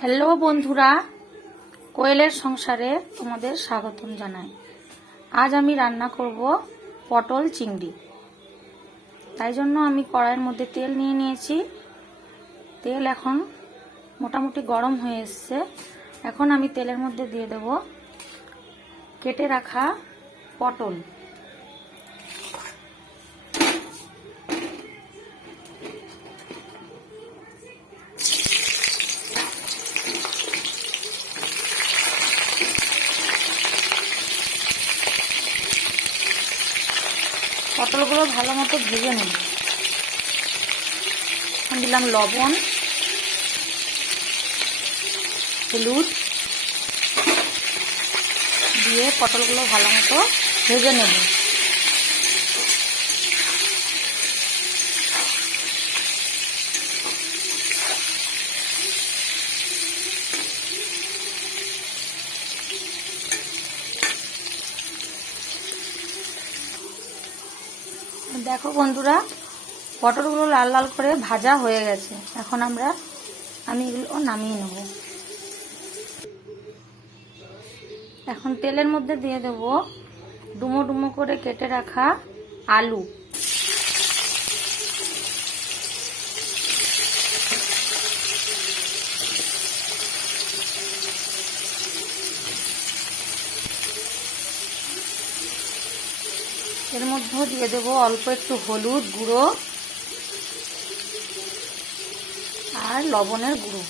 Hello বন্ধুরা, কোয়েলের সংসারে তোমাদের স্বাগতম জানাই। আজ আমি রান্না করব পটল চিংড়ি। তাই জন্য আমি কড়াইয়ের মধ্যে তেল নিয়ে নিয়েছি। তেল এখন মোটামুটি গরম হয়ে এসছে। এখন আমি তেলের মধ্যে দিয়ে দেব কেটে রাখা পটল। পটলগুলো ভালো মতো ভেজে নেব। দিলাম লবণ, হলুদ দিয়ে পটলগুলো ভালো মতো ভেজে নেব। দেখো বন্ধুরা, পটলগুলো লাল লাল করে ভাজা হয়ে গেছে। এখন আমি এগুলো নামিয়ে নেব। এখন তেলের মধ্যে দিয়ে দেব ডুমো ডুমো করে কেটে রাখা আলু। এর মধ্যেও দিয়ে দেব অল্প একটু হলুদ গুঁড়ো আর লবণের গুঁড়ো।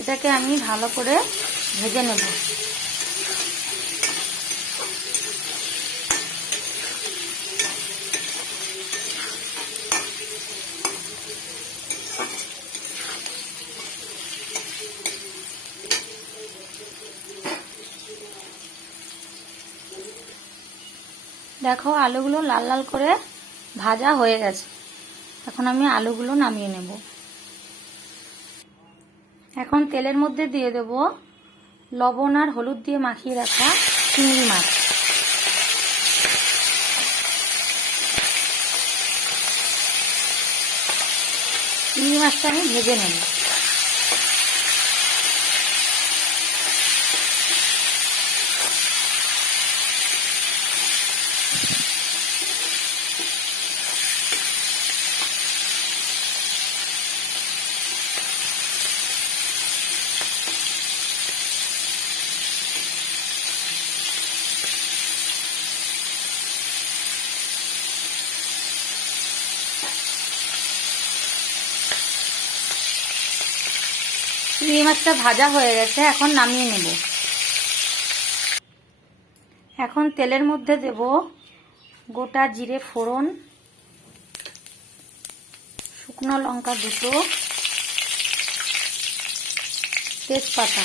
এটাকে আমি ভালো করে ভেজে নেব। দেখো, আলুগুলো লাল লাল করে ভাজা হয়ে গেছে। এখন আমি আলুগুলো নামিয়ে নেব। এখন তেলের মধ্যে দিয়ে দেব লবণ আর হলুদ দিয়ে মাখিয়ে রাখা চিংড়ি মাছ। চিংড়ি মাছটা আমি ভেজে নেব। চিংড়ি মাছটা ভাজা হয়ে গেছে, এখন নামিয়ে নেব। এখন তেলের মধ্যে দেব গোটা জিরে ফোড়ন, শুকনো লঙ্কা দুটো, তেজপাতা।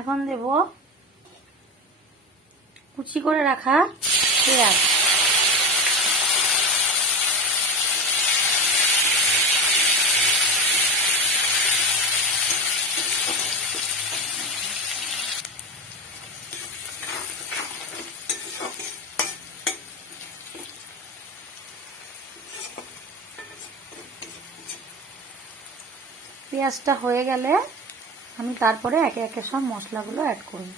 এখন দেব কুচি করে রাখা পেঁয়াজ। পেঁয়াজটা হয়ে গেলে আমি তারপরে একে একে সব মশলাগুলো অ্যাড করব।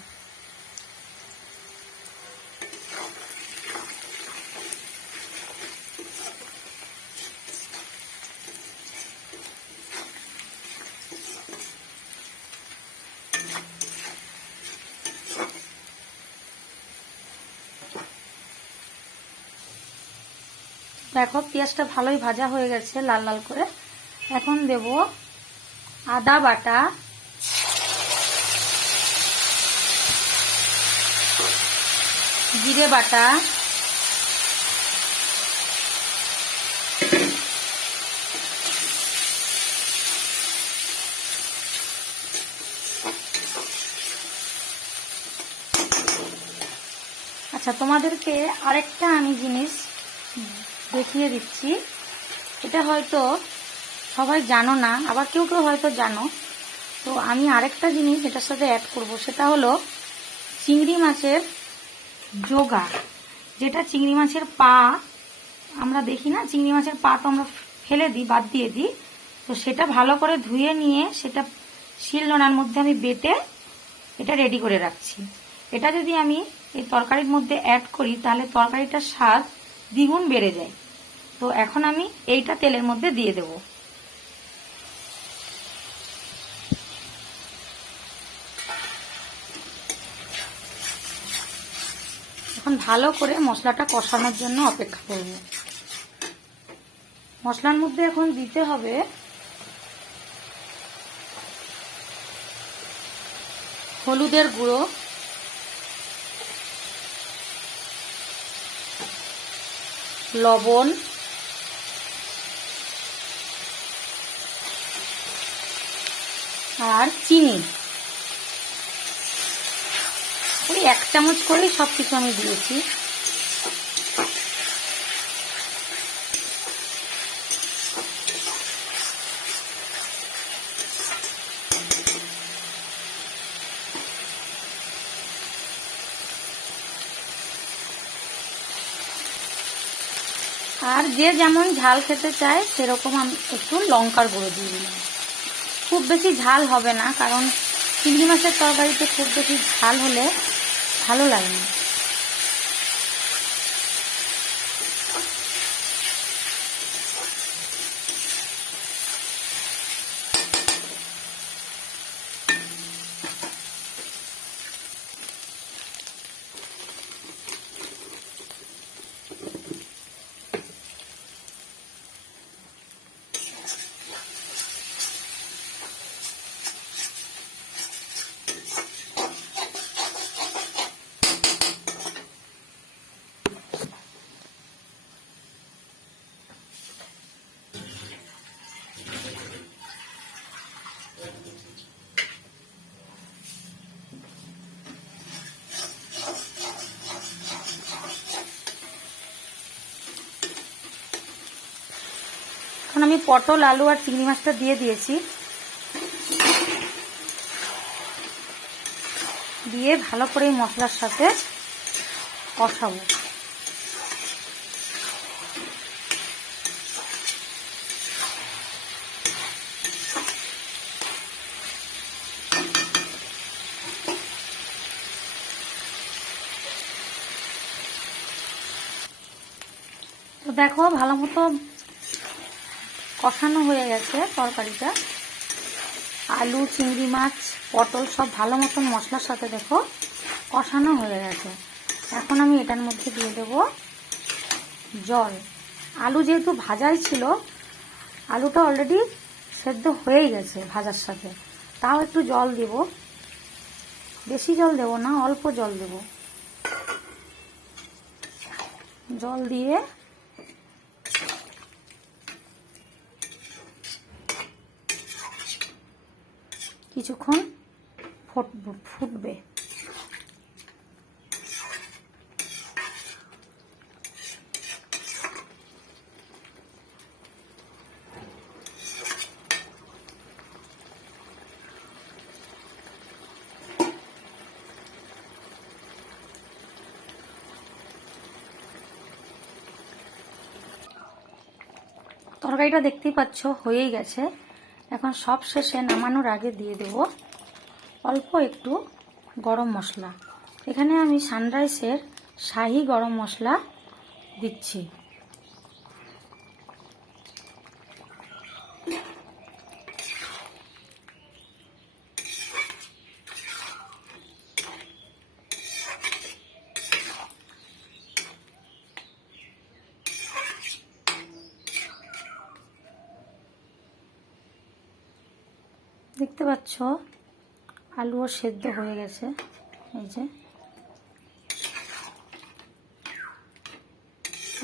দেখো, পেঁয়াজটা ভালোই ভাজা হয়ে গেছে লাল লাল করে। এখন দেব আদা বাটা, জিরে বাটা, আচ্ছা, তোমাদেরকে আরেকটা আমি জিনিস দেখিয়ে দিচ্ছি। এটা হয়তো সবাই জানো না, আবার কেউ কেউ হয়তো জানো। তো আমি আরেকটা জিনিস এটার সাথে অ্যাড করব, সেটা হলো চিংড়ি মাছের যোগা। যেটা চিংড়ি মাছের পা আমরা দেখি না, চিংড়ি মাছের পা তো আমরা ফেলে দিই, বাদ দিয়ে দিই। তো সেটা ভালো করে ধুয়ে নিয়ে সেটা শিলনোড়ার মধ্যে আমি বেটে এটা রেডি করে রাখছি। এটা যদি আমি এই তরকারির মধ্যে অ্যাড করি তাহলে তরকারিটার স্বাদ দ্বিগুণ বেড়ে যায়। তো এখন আমি এইটা তেলের মধ্যে দিয়ে দেব। এখন ভালো করে মশলাটা কষানোর জন্য অপেক্ষা করব। মশলার মধ্যে এখন দিতে হবে হলুদের গুঁড়ো, লবণ, আর চিনি। ওই 1 চামচ করেই সব কিছু আমি দিয়েছি। আর যে যেমন ঝাল খেতে চায় সেরকম আমি একটু লঙ্কার গুঁড়ো দিয়ে দিলাম। খুব বেশি ঝাল হবে না, কারণ চিংড়ি মাছের তরকারিতে খুব বেশি ঝাল হলে ভালো লাগে না। এখন আমি পটল, আলু আর চিংড়ি মাছটা দিয়ে দিয়েছি। দিয়ে ভালো করে এই মশলার সাথে কষাবো। তো দেখো ভালো মতো কষানো হয়ে গেছে তরকারিটা। আলু, চিংড়ি মাছ, পটল সব ভালো মতন মশলার সাথে দেখো কষানো হয়ে গেছে। এখন আমি এটার মধ্যে দিয়ে দেব জল। আলু যেহেতু ভাজাই ছিল, আলুটা অলরেডি সেদ্ধ হয়েই গেছে ভাজার সাথে, তাও একটু জল দেব। বেশি জল দেব না, অল্প জল দেব। জল দিয়ে কিছুক্ষণ ফুটবে। তরকারিটা দেখতেই পাচ্ছ হয়েই গেছে। এখন সব শেষে নামানোর আগে দিয়ে দেব অল্প একটু গরম মশলা। এখানে আমি সানরাইসের শাহি গরম মশলা দিচ্ছি। দেখতে পাচ্ছ আলুও সেদ্ধ হয়ে গেছে। এই যে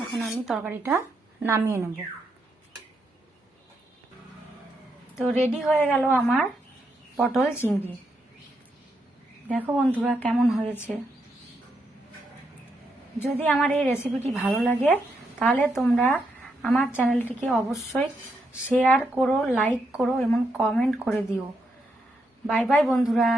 এখন আমি তরকারিটা নামিয়ে নেব। তো রেডি হয়ে গেল আমার পটল চিংড়ি। দেখো বন্ধুরা কেমন হয়েছে। যদি আমার এই রেসিপিটি ভালো লাগে তাহলে তোমরা আমার চ্যানেলটিকে অবশ্যই শেয়ার করো, লাইক করো এবং কমেন্ট করে দিও। বাই বাই বন্ধুরা।